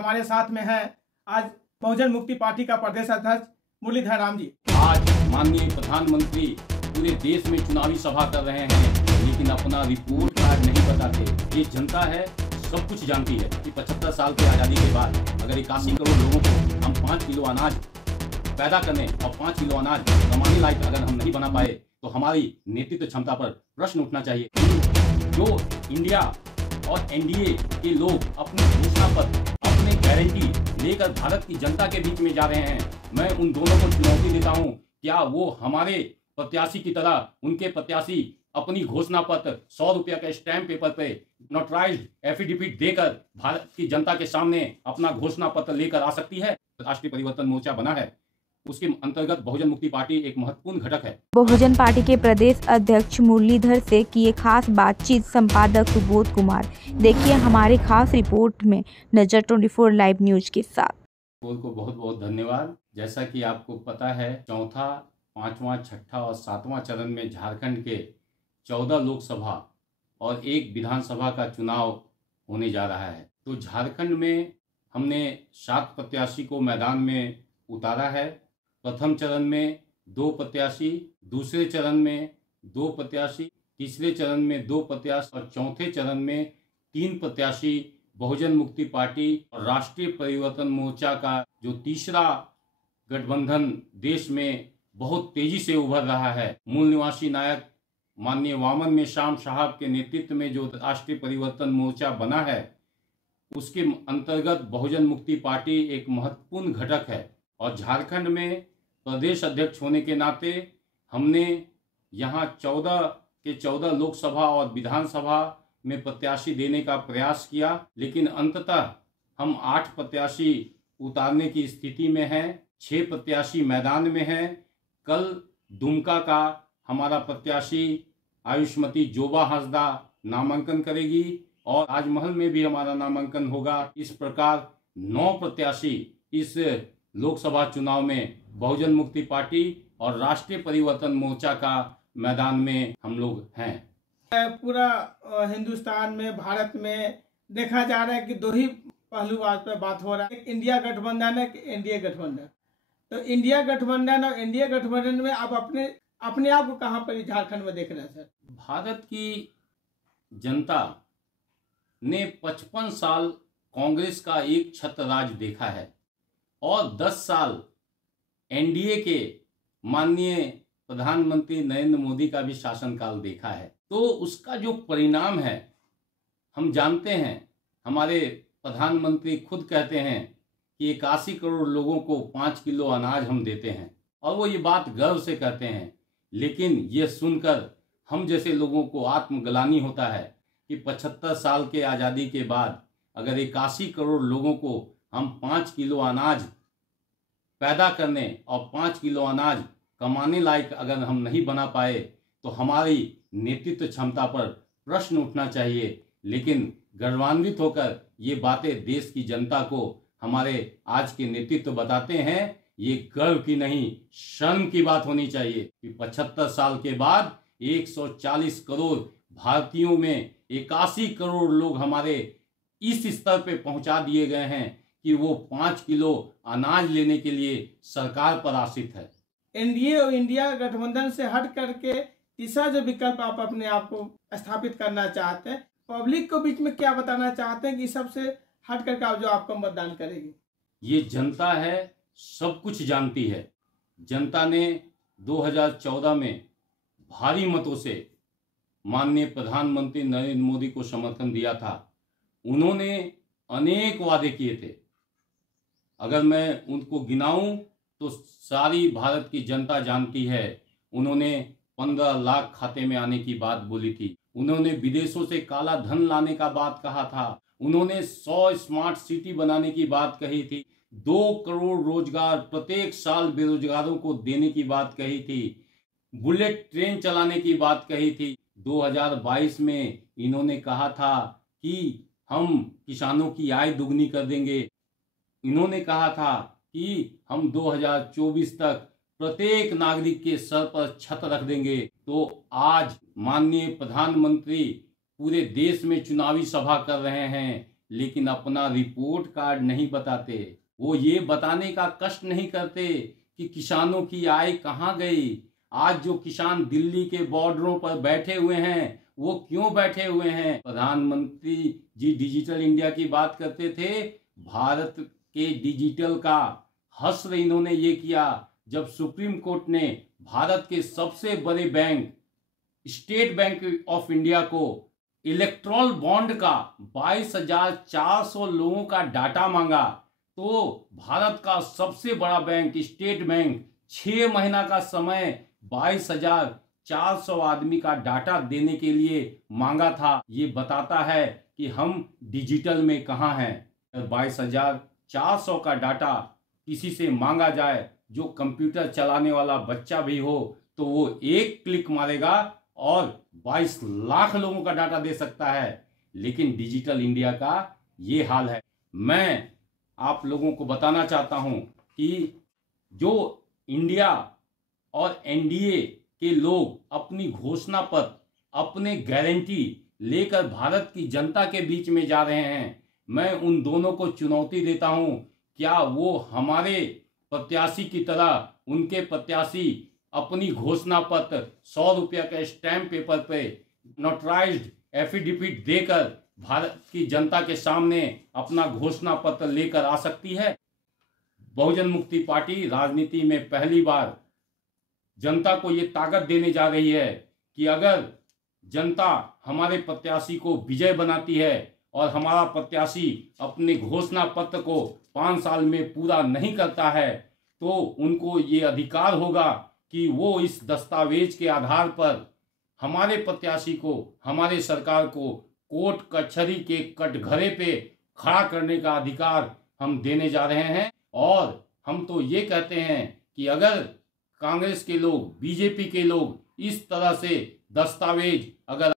हमारे साथ में है आज बहुजन मुक्ति पार्टी का प्रदेश अध्यक्ष मुरलीधर राम जी। आज माननीय प्रधानमंत्री पूरे देश में चुनावी सभा कर रहे हैं, लेकिन अपना रिपोर्ट कार्ड नहीं बताते। ये जनता है, सब कुछ जानती है कि 75 साल की आज़ादी के बाद अगर 81 करोड़ लोगों को हम 5 किलो अनाज पैदा करने और 5 किलो अनाज कमाने लायक अगर हम नहीं बना पाए तो हमारी नेतृत्व क्षमता पर प्रश्न उठना चाहिए। जो इंडिया और एनडीए के लोग अपनी घोषणा पत्र, अपने गारंटी लेकर भारत की जनता के बीच में जा रहे हैं, मैं उन दोनों को चुनौती देता हूं, क्या वो हमारे प्रत्याशी की तरह उनके प्रत्याशी अपनी घोषणा पत्र 100 रुपया के स्टैम्प पेपर पे नोटराइज्ड एफिडेविट देकर भारत की जनता के सामने अपना घोषणा पत्र लेकर आ सकती है? राष्ट्रीय परिवर्तन मोर्चा बना है, उसके अंतर्गत बहुजन मुक्ति पार्टी एक महत्वपूर्ण घटक है। बहुजन पार्टी के प्रदेश अध्यक्ष मुरलीधर से किए खास बातचीत संपादक सुबोध कुमार। देखिए हमारे खास रिपोर्ट में नजर 24 लाइव न्यूज के साथ। को बहुत बहुत धन्यवाद। जैसा कि आपको पता है, चौथा, पांचवा, छठा और सातवां चरण में झारखंड के 14 लोकसभा और 1 विधानसभा का चुनाव होने जा रहा है। तो झारखंड में हमने 7 प्रत्याशी को मैदान में उतारा है। प्रथम चरण में 2 प्रत्याशी, दूसरे चरण में 2 प्रत्याशी, तीसरे चरण में 2 प्रत्याशी और चौथे चरण में 3 प्रत्याशी बहुजन मुक्ति पार्टी और राष्ट्रीय परिवर्तन मोर्चा का जो तीसरा गठबंधन देश में बहुत तेजी से उभर रहा है। मूल निवासी नायक माननीय वामन मेश्राम साहब के नेतृत्व में जो राष्ट्रीय परिवर्तन मोर्चा बना है, उसके अंतर्गत बहुजन मुक्ति पार्टी एक महत्वपूर्ण घटक है। और झारखंड में प्रदेश अध्यक्ष होने के नाते हमने यहाँ 14 लोकसभा और विधानसभा में प्रत्याशी देने का प्रयास किया, लेकिन अंततः हम 8 प्रत्याशी उतारने की स्थिति में हैं। 6 प्रत्याशी मैदान में हैं। कल दुमका का हमारा प्रत्याशी आयुष्मती जोबा हांसदा नामांकन करेगी और राजमहल में भी हमारा नामांकन होगा। इस प्रकार 9 प्रत्याशी इस लोकसभा चुनाव में बहुजन मुक्ति पार्टी और राष्ट्रीय परिवर्तन मोर्चा का मैदान में हम लोग हैं। पूरा हिंदुस्तान में, भारत में देखा जा रहा है कि 2 ही पहलुवार पर बात हो रहा है, एक इंडिया गठबंधन है, एक एनडीए गठबंधन। तो इंडिया गठबंधन और एनडीए गठबंधन में आप अपने आप को कहाँ पर झारखंड में देख रहे हैं सर? भारत की जनता ने 55 साल कांग्रेस का एक छत्र राज देखा है और 10 साल एनडीए के माननीय प्रधानमंत्री नरेंद्र मोदी का भी शासनकाल देखा है। तो उसका जो परिणाम है हम जानते हैं। हमारे प्रधानमंत्री खुद कहते हैं कि 81 करोड़ लोगों को 5 किलो अनाज हम देते हैं और वो ये बात गर्व से कहते हैं। लेकिन ये सुनकर हम जैसे लोगों को आत्मग्लानि होता है कि 75 साल के आज़ादी के बाद अगर 81 करोड़ लोगों को हम 5 किलो अनाज पैदा करने और 5 किलो अनाज कमाने लायक अगर हम नहीं बना पाए तो हमारी नेतृत्व क्षमता पर प्रश्न उठना चाहिए। लेकिन गर्वान्वित होकर ये बातें देश की जनता को हमारे आज के नेतृत्व बताते हैं। ये गर्व की नहीं, शर्म की बात होनी चाहिए कि 75 साल के बाद 140 करोड़ भारतीयों में 81 करोड़ लोग हमारे इस स्तर पे पहुंचा दिए गए हैं कि वो 5 किलो अनाज लेने के लिए सरकार पर आश्रित है। एनडीए और इंडिया गठबंधन से हट करके तीसरा जो विकल्प आप अपने आप को स्थापित करना चाहते हैं, पब्लिक को बीच में क्या बताना चाहते हैं कि सबसे हट करके आप जो आपको मतदान करेगी? ये जनता है, सब कुछ जानती है। जनता ने 2014 में भारी मतों से माननीय प्रधानमंत्री नरेंद्र मोदी को समर्थन दिया था। उन्होंने अनेक वादे किए थे। अगर मैं उनको गिनाऊं तो सारी भारत की जनता जानती है। उन्होंने 15 लाख खाते में आने की बात बोली थी। उन्होंने विदेशों से काला धन लाने का बात कहा था। उन्होंने 100 स्मार्ट सिटी बनाने की बात कही थी। 2 करोड़ रोजगार प्रत्येक साल बेरोजगारों को देने की बात कही थी। बुलेट ट्रेन चलाने की बात कही थी। 2022 में इन्होंने कहा था कि हम किसानों की आय दुगनी कर देंगे। इन्होंने कहा था कि हम 2024 तक प्रत्येक नागरिक के सर पर छत रख देंगे। तो आज माननीय प्रधानमंत्री पूरे देश में चुनावी सभा कर रहे हैं। लेकिन अपना रिपोर्ट कार्ड नहीं बताते। वो ये बताने का कष्ट नहीं करते कि किसानों की आय कहाँ गई। आज जो किसान दिल्ली के बॉर्डरों पर बैठे हुए हैं वो क्यों बैठे हुए हैं? प्रधानमंत्री जी डिजिटल इंडिया की बात करते थे। भारत के डिजिटल का हश्र इन्होंने ये किया जब सुप्रीम कोर्ट ने भारत के सबसे बड़े bank state bank of India को इलेक्ट्रॉल बॉन्ड का 22,400 लोगों का डाटा मांगा। तो भारत का सबसे बड़ा बैंक स्टेट बैंक 6 महीना का समय 22,400 आदमी का डाटा देने के लिए मांगा था। ये बताता है कि हम डिजिटल में कहाँ हैं। 22,400 का डाटा किसी से मांगा जाए, जो कंप्यूटर चलाने वाला बच्चा भी हो, तो वो एक क्लिक मारेगा और 22 लाख लोगों का डाटा दे सकता है। लेकिन डिजिटल इंडिया का ये हाल है। मैं आप लोगों को बताना चाहता हूं कि जो इंडिया और एनडीए के लोग अपनी घोषणा पत्र, अपने गारंटी लेकर भारत की जनता के बीच में जा रहे हैं, मैं उन दोनों को चुनौती देता हूं, क्या वो हमारे प्रत्याशी की तरह उनके प्रत्याशी अपनी घोषणा पत्र 100 रुपया के स्टैम्प पेपर पे नोटराइज्ड एफिडेविट देकर भारत की जनता के सामने अपना घोषणा पत्र लेकर आ सकती है? बहुजन मुक्ति पार्टी राजनीति में पहली बार जनता को ये ताकत देने जा रही है कि अगर जनता हमारे प्रत्याशी को विजय बनाती है और हमारा प्रत्याशी अपने घोषणा पत्र को 5 साल में पूरा नहीं करता है, तो उनको ये अधिकार होगा कि वो इस दस्तावेज के आधार पर हमारे प्रत्याशी को, हमारे सरकार को कोर्ट कचहरी के कटघरे पे खड़ा करने का अधिकार हम देने जा रहे हैं। और हम तो ये कहते हैं कि अगर कांग्रेस के लोग, बीजेपी के लोग इस तरह से दस्तावेज अगर